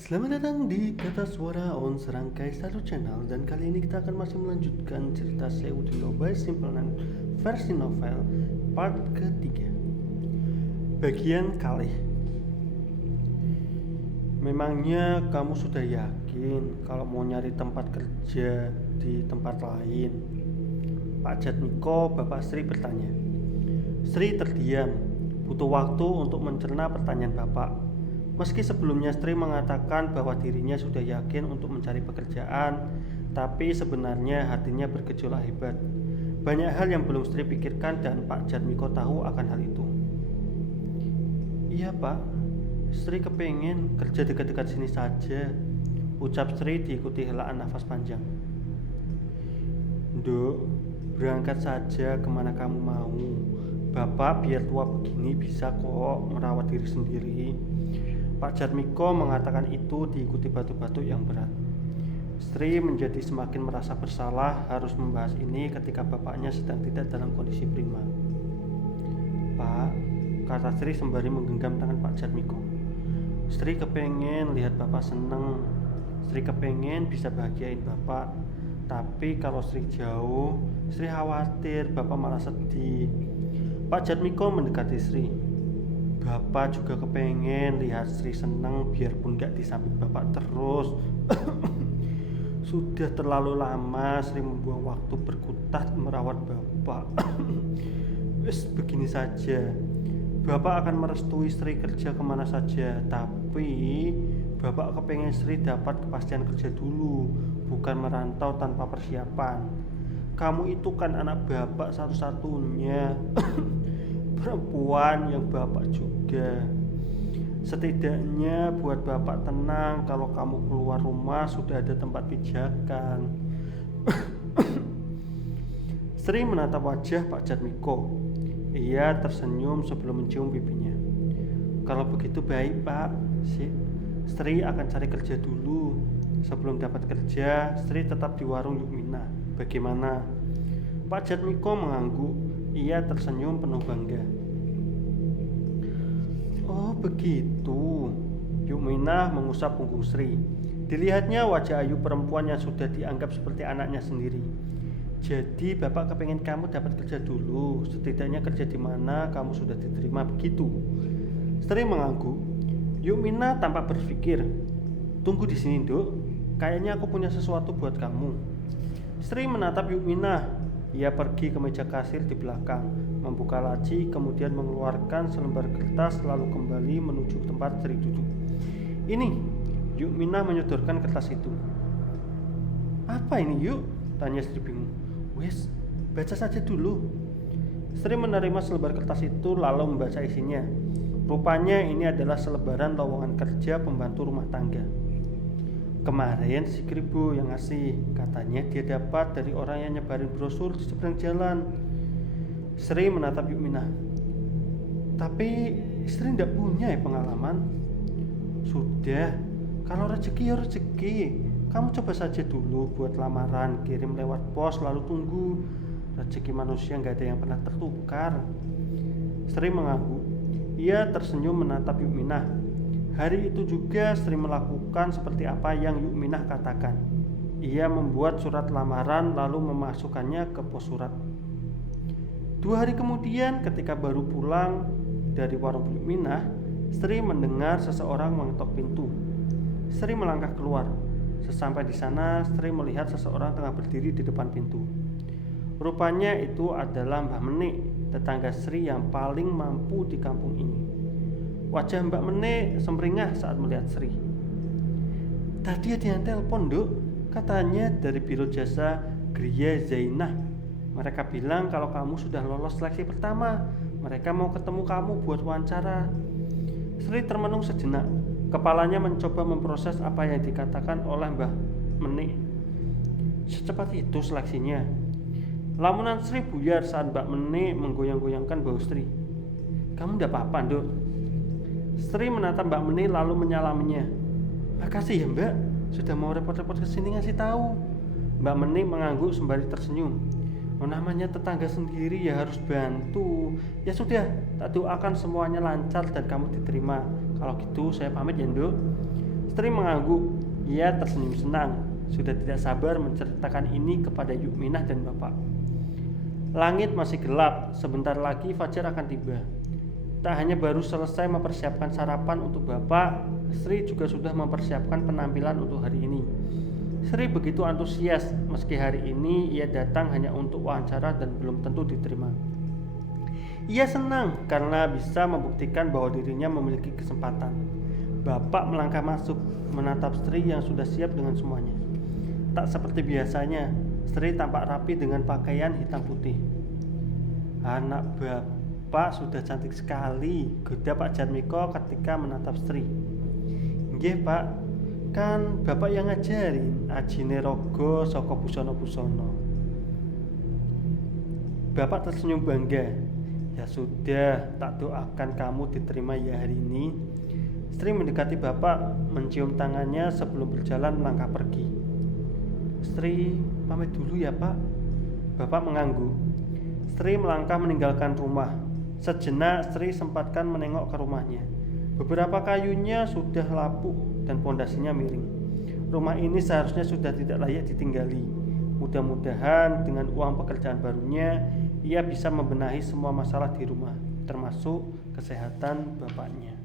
Selamat datang di Kata Suara on Serangkai Satu Channel. Dan kali ini kita akan masih melanjutkan cerita Sewu di Nobai Simpenan versi novel part ketiga, bagian kalih. Memangnya kamu sudah yakin kalau mau nyari tempat kerja di tempat lain? Pak Jatmiko, Bapak Sri bertanya. Sri terdiam, butuh waktu untuk mencerna pertanyaan Bapak. Meski sebelumnya Sri mengatakan bahwa dirinya sudah yakin untuk mencari pekerjaan, tapi sebenarnya hatinya bergejolak hebat. Banyak hal yang belum Sri pikirkan dan Pak Jatmiko tahu akan hal itu. Iya Pak, Sri kepengen kerja dekat-dekat sini saja, ucap Sri diikuti helaan nafas panjang. Duk, berangkat saja kemana kamu mau. Bapak biar tua begini bisa kok merawat diri sendiri. Pak Jatmiko mengatakan itu diikuti batuk-batuk yang berat. Sri menjadi semakin merasa bersalah harus membahas ini ketika bapaknya sedang tidak dalam kondisi prima. Pak, kata Sri sembari menggenggam tangan Pak Jatmiko. Sri kepengen lihat bapak seneng. Sri kepengen bisa bahagiain bapak. Tapi kalau Sri jauh, Sri khawatir bapak malah sedih. Pak Jatmiko mendekati Sri. Bapak juga kepengen lihat Sri seneng biarpun gak di samping bapak terus. Sudah terlalu lama Sri membuang waktu berkutat merawat bapak. Wes begini saja, bapak akan merestui Sri kerja kemana saja. Tapi bapak kepengen Sri dapat kepastian kerja dulu, bukan merantau tanpa persiapan. Kamu itu kan anak bapak satu-satunya. Perempuan yang bapak juga. Setidaknya buat bapak tenang kalau kamu keluar rumah sudah ada tempat pijakan. Sri menatap wajah Pak Jatmiko. Ia tersenyum sebelum mencium pipinya. Kalau begitu baik Pak. Sri akan cari kerja dulu. Sebelum dapat kerja, Sri tetap di warung Yukmina. Bagaimana? Pak Jatmiko mengangguk. Ia tersenyum penuh bangga. Oh begitu. Yukminah mengusap punggung Sri. Dilihatnya wajah ayu perempuan yang sudah dianggap seperti anaknya sendiri. Jadi bapak kepengen kamu dapat kerja dulu. Setidaknya kerja di mana kamu sudah diterima begitu. Sri mengangguk. Yukminah tampak berpikir. Tunggu di sini Duk. Kayaknya aku punya sesuatu buat kamu. Sri menatap Yukminah. Ia pergi ke meja kasir di belakang, membuka laci, kemudian mengeluarkan selembar kertas, lalu kembali menuju tempat Sri duduk. Ini, Yukminah menyodorkan kertas itu. Apa ini Yuk? Tanya Sri bingung. Wes, baca saja dulu. Sri menerima selembar kertas itu lalu membaca isinya. Rupanya ini adalah selebaran lowongan kerja pembantu rumah tangga. Kemarin si Kribo yang ngasih, katanya dia dapat dari orang yang nyebarin brosur di seberang jalan. Sri menatap Yukminah. Tapi Sri tidak punya pengalaman. Sudah, kalau rezeki ya rezeki. Kamu coba saja dulu buat lamaran, kirim lewat pos lalu tunggu. Rezeki manusia nggak ada yang pernah tertukar. Sri mengangguk. Ia tersenyum menatap Yukminah. Hari itu juga Sri melakukan seperti apa yang Yukminah katakan. Ia membuat surat lamaran lalu memasukkannya ke pos surat. 2 hari kemudian ketika baru pulang dari warung Yukminah, Sri mendengar seseorang mengetok pintu. Sri melangkah keluar. Sesampai di sana, Sri melihat seseorang tengah berdiri di depan pintu. Rupanya itu adalah Mbah Menik, tetangga Sri yang paling mampu di kampung ini. Wajah Mbak Menik semringah saat melihat Sri. Tadi ada yang telepon Duk, katanya dari biro jasa Gria Zainah. Mereka bilang kalau kamu sudah lolos seleksi pertama. Mereka mau ketemu kamu buat wawancara. Sri termenung sejenak. Kepalanya mencoba memproses apa yang dikatakan oleh Mbah Menik. Secepat itu seleksinya. Lamunan Sri buyar saat Mbak Menik menggoyang-goyangkan bahu Sri. Kamu tidak apa-apa Duk? Sri menatap Mbak Menik lalu menyalaminya. Makasih ya Mbak, sudah mau repot-repot kesini ngasih tahu. Mbak Menik mengangguk sembari tersenyum. Oh, namanya tetangga sendiri ya harus bantu. Ya sudah, tak doakan semuanya lancar dan kamu diterima. Kalau gitu saya pamit ya Nduk. Istri mengangguk. Ia tersenyum senang, sudah tidak sabar menceritakan ini kepada Yukminah dan bapak. Langit masih gelap, sebentar lagi fajar akan tiba. Tak hanya baru selesai mempersiapkan sarapan untuk bapak, Sri juga sudah mempersiapkan penampilan untuk hari ini. Sri begitu antusias meski hari ini ia datang hanya untuk wawancara dan belum tentu diterima. Ia senang karena bisa membuktikan bahwa dirinya memiliki kesempatan. Bapak melangkah masuk, menatap Sri yang sudah siap dengan semuanya. Tak seperti biasanya, Sri tampak rapi dengan pakaian hitam putih. Anak bapak sudah cantik sekali, goda Pak Jatmiko ketika menatap Sri. Nggih Pak, kan bapak yang ngajarin ajine raga saka busana-busana. Bapak tersenyum bangga. Ya sudah, tak doakan kamu diterima ya hari ini. Sri mendekati bapak, mencium tangannya sebelum berjalan melangkah pergi. Sri, pamit dulu ya Pak. Bapak mengangguk. Sri melangkah meninggalkan rumah. Sejenak Sri sempatkan menengok ke rumahnya. Beberapa kayunya sudah lapuk dan pondasinya miring. Rumah ini seharusnya sudah tidak layak ditinggali. Mudah-mudahan dengan uang pekerjaan barunya, ia bisa membenahi semua masalah di rumah, termasuk kesehatan bapaknya.